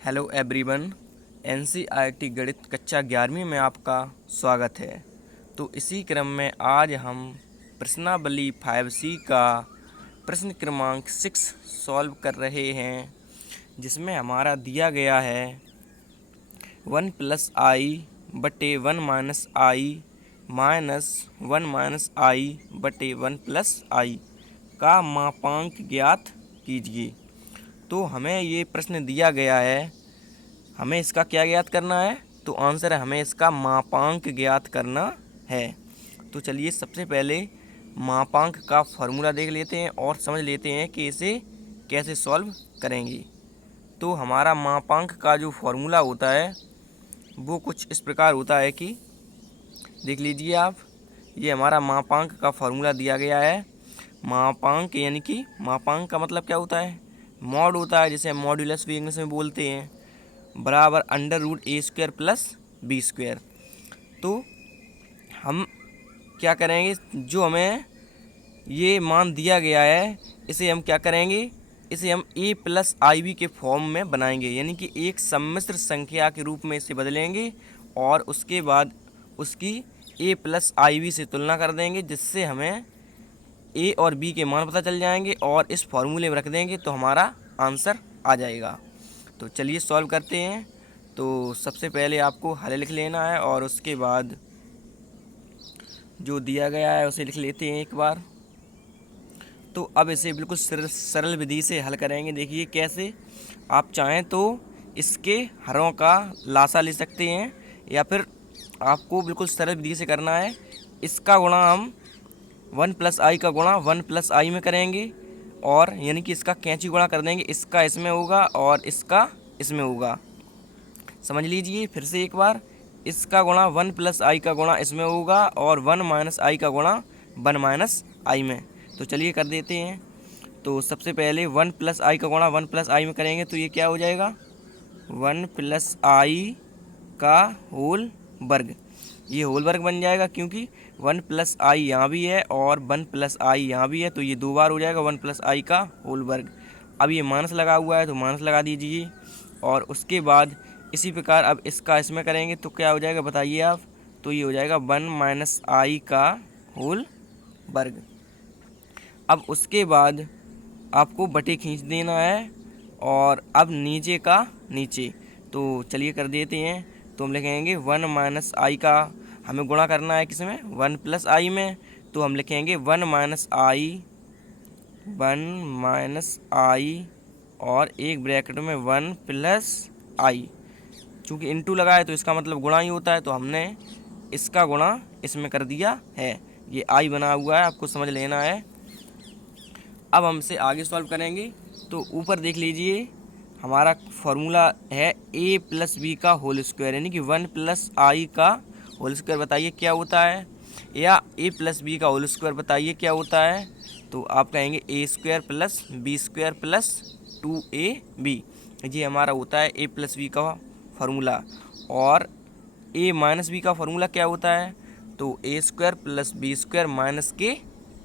Hello everyone. NCERT गणित कक्षा 11वीं में आपका स्वागत है। तो इसी क्रम में आज हम प्रश्नावली 5C का प्रश्न क्रमांक 6 सॉल्व कर रहे हैं, जिसमें हमारा दिया गया है 1 + i बटे 1 - i माइनस 1 - i बटे 1 + i का मापांक ज्ञात कीजिए। तो हमें ये प्रश्न दिया गया है, हमें इसका क्या ज्ञात करना है? तो आंसर है हमें इसका मापांक ज्ञात करना है। तो चलिए सबसे पहले मापांक का फॉर्मूला देख लेते हैं और समझ लेते हैं कि इसे कैसे सॉल्व करेंगे। तो हमारा मापांक का जो फॉर्मूला होता है वो कुछ इस प्रकार होता है कि देख लीजिए आप, ये हमारा मापांक का फॉर्मूला दिया गया है। मापांक यानी कि मापांक का मतलब क्या होता है? मॉड होता है, जिसे मॉड्यूलस भी इंग्लिश में बोलते हैं, बराबर √a² + b²। तो हम क्या करेंगे, जो हमें ये मान दिया गया है इसे हम क्या करेंगे, इसे हम a + ib के फॉर्म में बनाएंगे, यानी कि एक सम्मिश्र संख्या के रूप में इसे बदलेंगे और उसके बाद उसकी a + ib से तुलना कर देंगे, जिससे हमें a और b के मान पता चल जाएंगे और इस फॉर्मूले में रख देंगे तो हमारा आंसर आ जाएगा। तो चलिए सॉल्व करते हैं। तो सबसे पहले आपको हल लिख लेना है और उसके बाद जो दिया गया है उसे लिख लेते हैं एक बार। तो अब इसे बिल्कुल सरल विधि से हल करेंगे। देखिए कैसे, आप चाहें तो इसके हरों का लासा ले सकते हैं, या फिर आपको बिल्कुल सरल विधि से करना है। इसका गुणा हम 1 + i का गुणा 1 + i में करेंगे, और यानी कि इसका कैंची गुणा कर देंगे, इसका इसमें होगा और इसका इसमें होगा। समझ लीजिए फिर से एक बार, इसका गुणा 1 + i का गुणा इसमें होगा और 1 - i का गुणा 1 - i में। तो चलिए कर देते हैं। तो सबसे पहले 1 + i का गुणा 1 + i में करेंगे तो ये क्या हो जाएगा, 1 + i का होल वर्ग। ये होल वर्ग बन जाएगा क्योंकि 1 + i यहाँ भी है और 1 + i यहाँ भी है, तो ये दो बार हो जाएगा 1 + i का होल वर्ग। अब ये माइनस लगा हुआ है तो माइनस लगा दीजिए, और उसके बाद इसी प्रकार अब इसका इसमें करेंगे तो क्या हो जाएगा बताइए आप। तो ये हो जाएगा 1 - i का होल वर्ग। अब उसके बाद आपको बटे खींच देना है, और अब नीचे का नीचे। तो चलिए कर देते हैं। तो हम लिखेंगे 1 - i का हमें गुणा करना है किसमें, 1 + i में। तो हम लिखेंगे 1 - i और एक ब्रैकेट में 1 + i। चूँकि इंटू लगा है तो इसका मतलब गुणा ही होता है, तो हमने इसका गुणा इसमें कर दिया है। ये i बना हुआ है, आपको समझ लेना है। अब हम इसे आगे सॉल्व करेंगे। तो ऊपर देख लीजिए, हमारा फॉर्मूला है a + b का होल स्क्वायर, यानी कि 1 + i का होल स्क्वायर बताइए क्या होता है, या a + b का होल स्क्वायर बताइए क्या होता है। तो आप कहेंगे a² + b² + 2ab। ये हमारा होता है a + b का फार्मूला। और a - b का फार्मूला क्या होता है, तो a² + b² - के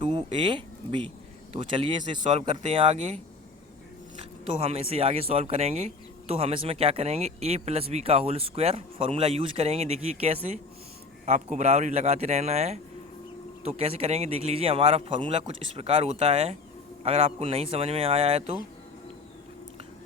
2ab। तो चलिए इसे सॉल्व करते हैं आगे। तो हम इसे आगे सॉल्व करेंगे तो हम इसमें क्या करेंगे, a + b का होल स्क्वायर फार्मूला यूज करेंगे। देखिए कैसे, आपको बराबरी लगाते रहना है। तो कैसे करेंगे देख लीजिए, हमारा फार्मूला कुछ इस प्रकार होता है। अगर आपको नहीं समझ में आया है तो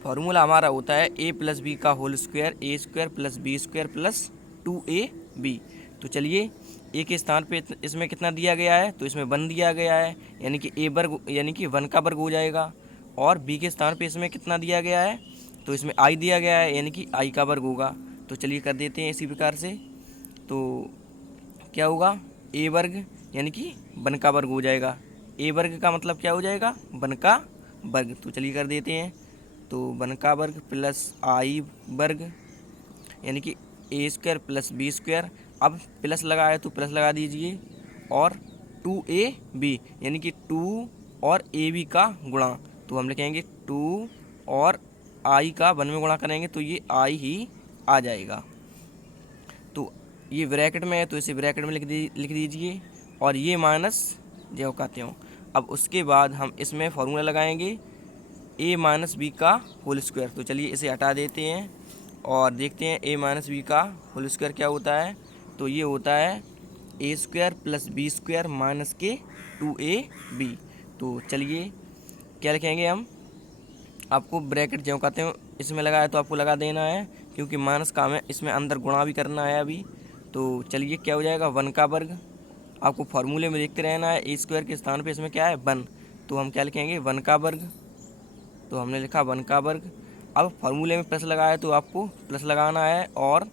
फार्मूला हमारा होता है a + b का whole square a² + b² + 2ab। तो चलिए a के स्थान पे इसमें कितना दिया गया है, तो इसमें 1 दिया गया है, यानी कि a वर्ग यानी कि 1 का वर्ग हो जाएगा। और b के स्थान पे इसमें कितना दिया गया है, तो इसमें i दिया गया है, यानी कि i का वर्ग होगा। तो चलिए कर देते हैं इसी प्रकार से। तो क्या होगा, a वर्ग यानी कि 1 का वर्ग हो जाएगा। a वर्ग का मतलब क्या हो जाएगा, 1 का वर्ग। तो चलिए कर देते हैं। तो 1 का वर्ग प्लस i वर्ग, यानी कि a² + b²। अब प्लस लगा है तो प्लस लगा दीजिए, और 2ab यानी कि 2 और ab का गुणा। तो हम लिखेंगे 2 और i का 1 में गुणा करेंगे तो ये i ही आ जाएगा। तो ये ब्रैकेट में है तो इसे ब्रैकेट में लिख दीजिए, और ये माइनस जो कहते हो। अब उसके बाद हम इसमें फार्मूला लगाएंगे ए माइनस बी का होल स्क्वायर। तो चलिए इसे हटा देते हैं और देखते हैं ए माइनस बी का होल स्क्वायर क्या होता है। तो ये होता है a square plus b square minus के 2ab। तो चलिए क्या लिखेंगे हम, आपको ब्रैकेट जो कहते हैं इसमें लगा है तो आपको लगा देना है, क्योंकि माइनस का हमें इसमें अंदर गुणा भी करना है अभी। तो चलिए क्या हो जाएगा, 1 का वर्ग। आपको फार्मूले में देखते रहना है, ए स्क्वायर के स्थान पे इसमें क्या है 1, तो हम क्या लिखेंगे 1 का वर्ग। तो हमने लिखा 1 का वर्ग। अब फार्मूले में प्लस लगाया तो आपको प्लस लगाना है, और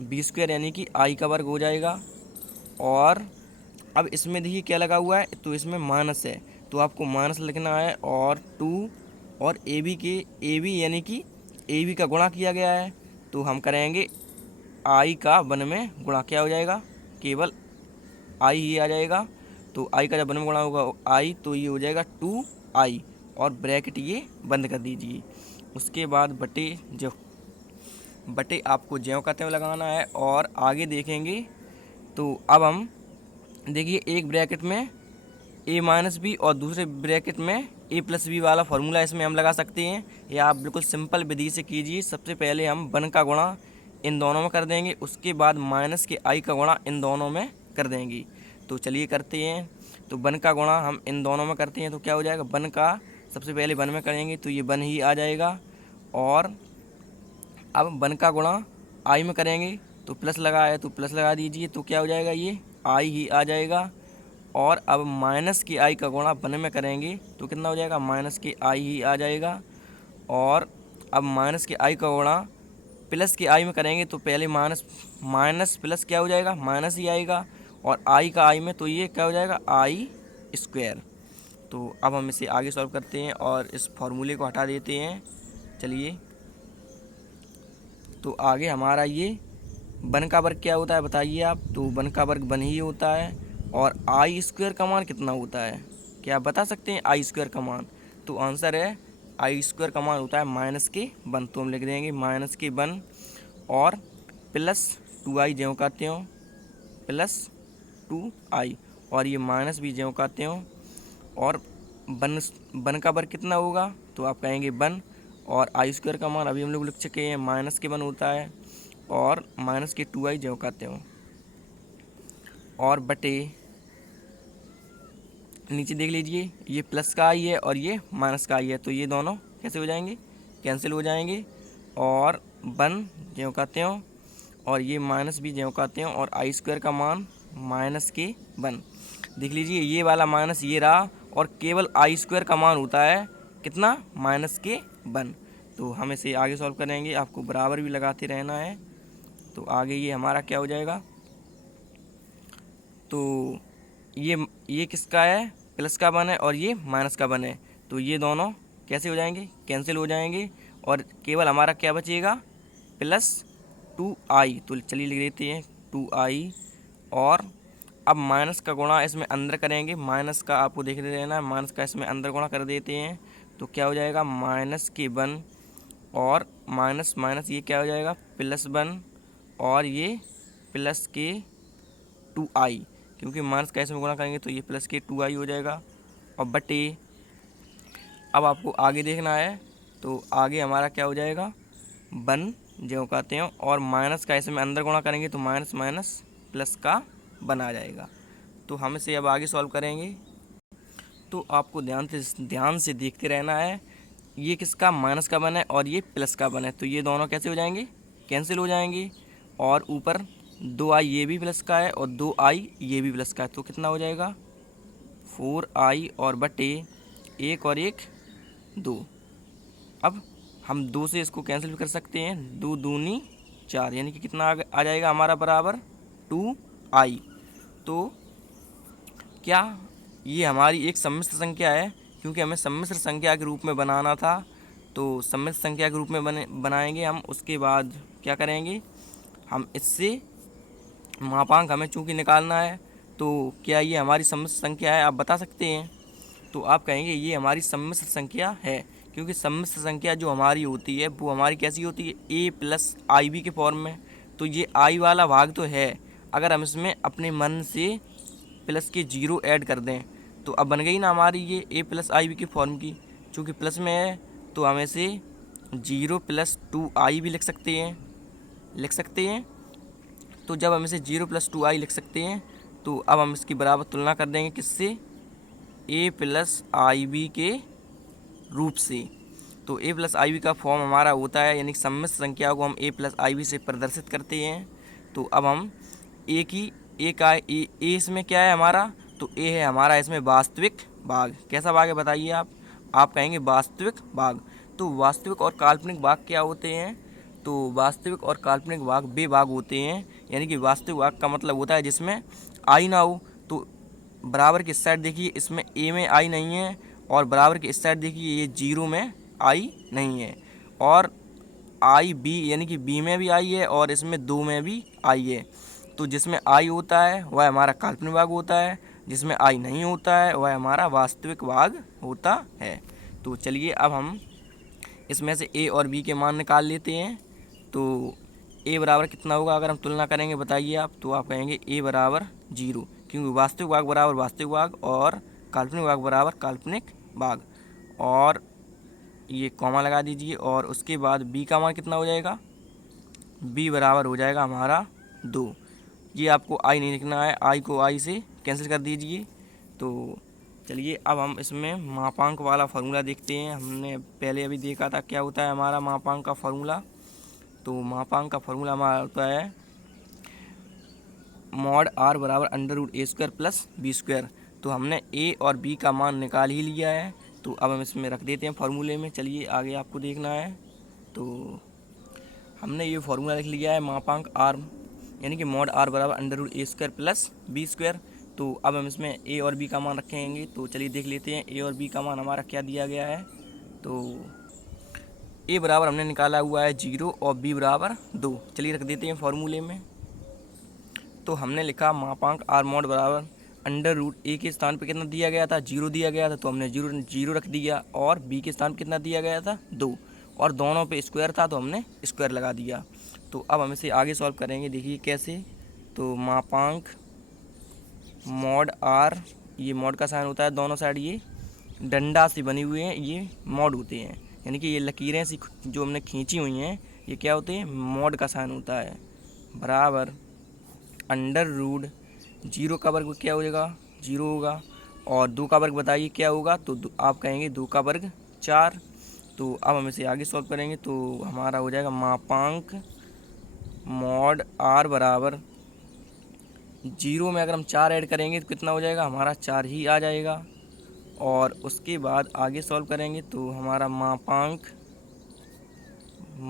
बी स्क्वायर यानी कि आई का वर्ग हो जाएगा। और अब इसमें देखिए क्या लगा हुआ है, तो इसमें माइनस है तो आपको माइनस लिखना है, और 2 और ए बी यानी कि ए बी का गुणा किया गया है, तो हम करेंगे आई का 1 में गुणा। क्या हो जाएगा, केवल आई ही आ जाएगा। तो आई का जब 1 में गुणा होगा आई, तो ये हो जाएगा 2i, और ब्रैकेट ये बंद कर दीजिए। उसके बाद बटे आपको ज्यों का त्यों लगाना है, और आगे देखेंगे। तो अब हम देखिए एक ब्रैकेट में ए माइनस बी और दूसरे ब्रैकेट में ए प्लस बी वाला फार्मूला इसमें हम लगा सकते हैं, या आप बिल्कुल सिंपल विधि से कीजिए। सबसे पहले हम 1 का गुणा इन दोनों में कर देंगे, उसके बाद माइनस के आई का गुणा इन दोनों में कर देंगे। तो चलिए करते हैं। तो 1 का गुणा हम इन दोनों में करते हैं, तो क्या हो जाएगा 1 का सबसे पहले 1 में करेंगे तो ये 1 ही आ जाएगा। और अब 1 का गुणा आई में करेंगे तो प्लस लगा है तो प्लस लगा दीजिए, तो क्या हो जाएगा ये आई ही आ जाएगा। और अब माइनस के आई का गुणा 1 में करेंगे तो कितना हो जाएगा, माइनस के आई ही आ जाएगा। और अब माइनस के आई का गुणा प्लस के आई में करेंगे तो पहले माइनस प्लस क्या हो जाएगा, माइनस ही आएगा, और आई का आई में तो ये क्या हो जाएगा आई स्क्वायर। तो अब हम इसे आगे सॉल्व करते हैं और इस फॉर्मूले को हटा देते हैं। चलिए, तो आगे हमारा ये 1 का वर्ग क्या होता है बताइए आप। तो 1 का वर्ग 1 ही होता है, और आई स्क्वायर का मान कितना होता है, क्या आप बता सकते हैं आई स्क्वायर का मान। तो आंसर है आई स्क्वायर का मान होता है माइनस के 1। तो हम लिख देंगे माइनस के 1 और प्लस 2i ज्यों का त्यों प्लस 2i, और ये माइनस भी ज्यों का त्यों। और 1 का वर्ग कितना होगा, तो आप कहेंगे 1, और आई स्क्वायर का मान अभी हम लोग लिख चुके हैं माइनस के 1 होता है, और माइनस के 2i ज्यों का त्यों। और बटे नीचे देख लीजिए, ये प्लस का आई है और ये माइनस का आई है, तो ये दोनों कैसे हो जाएंगे, कैंसिल हो जाएंगे। और 1 ज्यों का त्यों, और ये माइनस भी ज्यों का त्यों, और आई स्क्वायर का मान माइनस के 1। देख लीजिए ये वाला माइनस ये रहा, और केवल आई स्क्वायर का मान होता है कितना, माइनस के 1। तो हम इसे आगे सॉल्व करेंगे, आपको बराबर भी लगाते रहना है। तो आगे ये हमारा क्या हो जाएगा, तो ये किसका है, प्लस का 1 है, और ये माइनस का 1 है, तो ये दोनों कैसे हो जाएंगे, कैंसिल हो जाएंगे, और केवल हमारा क्या बचेगा, प्लस 2i। तो चलिए लिख देते हैं 2i। और अब माइनस का गुणा इसमें अंदर करेंगे, माइनस का आपको देखते रहना है, माइनस का इसमें अंदर गुणा कर देते हैं, तो क्या हो जाएगा माइनस के 1, और माइनस माइनस ये क्या हो जाएगा प्लस 1, और ये प्लस के 2i, क्योंकि माइनस का इसमें गुणा करेंगे तो ये प्लस के 2i हो जाएगा। और बटे अब आपको आगे देखना है, तो आगे हमारा क्या हो जाएगा 1 ज्यों का त्यों, और माइनस का इसमें अंदर गुणा करेंगे तो माइनस माइनस प्लस का 1 आ जाएगा। तो हम इसे अब आगे सॉल्व करेंगे। तो आपको ध्यान से देखते रहना है, ये किसका माइनस का 1 है और ये प्लस का 1 है, तो ये दोनों कैसे हो जाएंगे, कैंसिल हो जाएंगे। और ऊपर 2i ये भी प्लस का है और 2i ये भी प्लस का है, तो कितना हो जाएगा 4i, और बटे 1 और 1 2। अब हम 2 से इसको कैंसिल भी कर सकते हैं, 2 दूनी 4, यानी कि कितना आ जाएगा हमारा बराबर 2i। तो क्या ये हमारी एक सम्मिश्र संख्या है, क्योंकि हमें सम्मिश्र संख्या के रूप में बनाना था। तो सम्मिश्र संख्या के रूप में बनाएंगे हम। उसके बाद क्या करेंगे, हम इससे मापांक हमें चूँकि निकालना है, तो क्या ये हमारी सम्मिश्र संख्या है, आप बता सकते हैं। तो आप कहेंगे ये हमारी सम्मिश्र संख्या है, क्योंकि सम्मिश्र संख्या जो हमारी होती है वो हमारी कैसी होती है, a प्लस आई बी के फॉर्म में। तो ये आई वाला भाग तो है, अगर हम इसमें अपने मन से प्लस के 0 ऐड कर दें तो अब बन गई ना हमारी ये a प्लस आई बी के फॉर्म की। चूँकि प्लस में है तो हम इसे 0 + 2i भी लिख सकते हैं। तो जब हम इसे 0 + 2i लिख सकते हैं तो अब हम इसकी बराबर तुलना कर देंगे किससे, a + ib के रूप से। तो a + ib का फॉर्म हमारा होता है, यानी सम्मिश्र संख्या को हम a + ib से प्रदर्शित करते हैं। तो अब हम a इसमें क्या है हमारा, तो a है हमारा इसमें वास्तविक भाग। कैसा भाग है बताइए आप कहेंगे वास्तविक भाग। तो वास्तविक और काल्पनिक भाग क्या होते हैं, तो वास्तविक और काल्पनिक भाग वे भाग होते हैं, यानी कि वास्तविक भाग का मतलब होता है जिसमें आई ना हो। तो बराबर की इस साइड देखिए, इसमें a में आई नहीं है, और बराबर की इस साइड देखिए ये 0 में आई नहीं है, और आई बी यानी कि b में भी आई है और इसमें 2 में भी आई है। तो जिसमें आई होता है वह हमारा काल्पनिक भाग होता है, जिसमें आई नहीं होता है वह हमारा वास्तविक भाग होता है। तो चलिए अब हम इसमें से a और b के मान निकाल लेते हैं। तो a बराबर कितना होगा अगर हम तुलना करेंगे बताइए आप, तो आप कहेंगे a बराबर 0, क्योंकि वास्तविक भाग बराबर वास्तविक भाग और काल्पनिक भाग बराबर काल्पनिक भाग। और ये कॉमा लगा दीजिए, और उसके बाद b का मान कितना हो जाएगा, b बराबर हो जाएगा हमारा 2। ये आपको i नहीं लिखना है, i को i से कैंसिल कर दीजिए। तो चलिए अब हम इसमें मापांक वाला फार्मूला देखते हैं। हमने पहले अभी देखा था क्या होता है हमारा मापांक का फार्मूला। तो मापांक का फार्मूला हमारा होता है mod r बराबर √a² + b²। तो हमने a और b का मान निकाल ही लिया है, तो अब हम इसमें रख देते हैं फार्मूले में। चलिए आगे आपको देखना है। तो हमने ये फार्मूला लिख लिया है मापांक r, यानी कि mod r बराबर √a² + b²। तो अब हम इसमें a और b का मान रखेंगे। तो चलिए देख लेते हैं a और b का मान हमारा क्या दिया गया है। तो a बराबर हमने निकाला हुआ है 0 और b बराबर 2। चलिए रख देते हैं फार्मूले में। तो हमने लिखा मापांक r mod बराबर √a के स्थान पे कितना दिया गया था, 0 दिया गया था, तो हमने 0 रख दिया, और b के स्थान पे कितना दिया गया था, 2, और दोनों पे स्क्वायर था तो हमने स्क्वायर लगा दिया। तो अब हम इसे आगे सॉल्व करेंगे, देखिए कैसे। तो मापांक mod r, ये mod का साइन होता है दोनों साइड, ये डंडा से बनी हुए हैं, ये mod होते हैं, यानी कि ये लकीरें सी जो हमने खींची हुई हैं ये क्या होते हैं, mod का साइन होता है, बराबर √0 का वर्ग क्या हो जाएगा, 0 होगा, और 2 का वर्ग बताइए क्या होगा, तो आप कहेंगे 2 का वर्ग 4। तो अब हम इसे आगे सॉल्व करेंगे। तो हमारा हो जाएगा मापांक mod r बराबर 0 में अगर हम 4 ऐड करेंगे तो कितना हो जाएगा, हमारा 4 ही आ जाएगा। और उसके बाद आगे सॉल्व करेंगे तो हमारा मापांक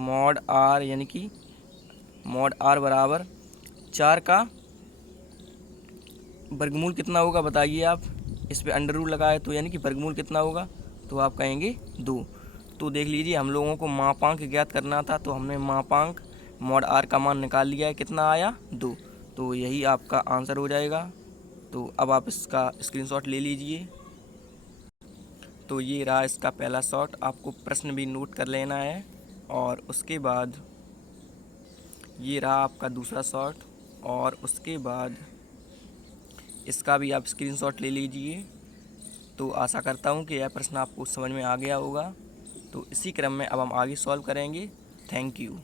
mod r, यानी कि mod r बराबर 4 का वर्गमूल कितना होगा बताइए आप, इस पे अंडर रूट लगा है तो यानी कि वर्गमूल कितना होगा, तो आप कहेंगे 2। तो देख लीजिए हम लोगों को मापांक ज्ञात करना था, तो हमने मापांक mod r का मान निकाल लिया है, कितना आया 2। तो यही आपका आंसर हो जाएगा। तो अब आप इसका स्क्रीनशॉट ले लीजिए। तो ये रहा इसका पहला शॉट, आपको प्रश्न भी नोट कर लेना है, और उसके बाद ये रहा आपका दूसरा शॉट, और उसके बाद इसका भी आप स्क्रीनशॉट ले लीजिए। तो आशा करता हूँ कि यह प्रश्न आपको समझ में आ गया होगा। तो इसी क्रम में अब हम आगे सॉल्व करेंगे। Thank you.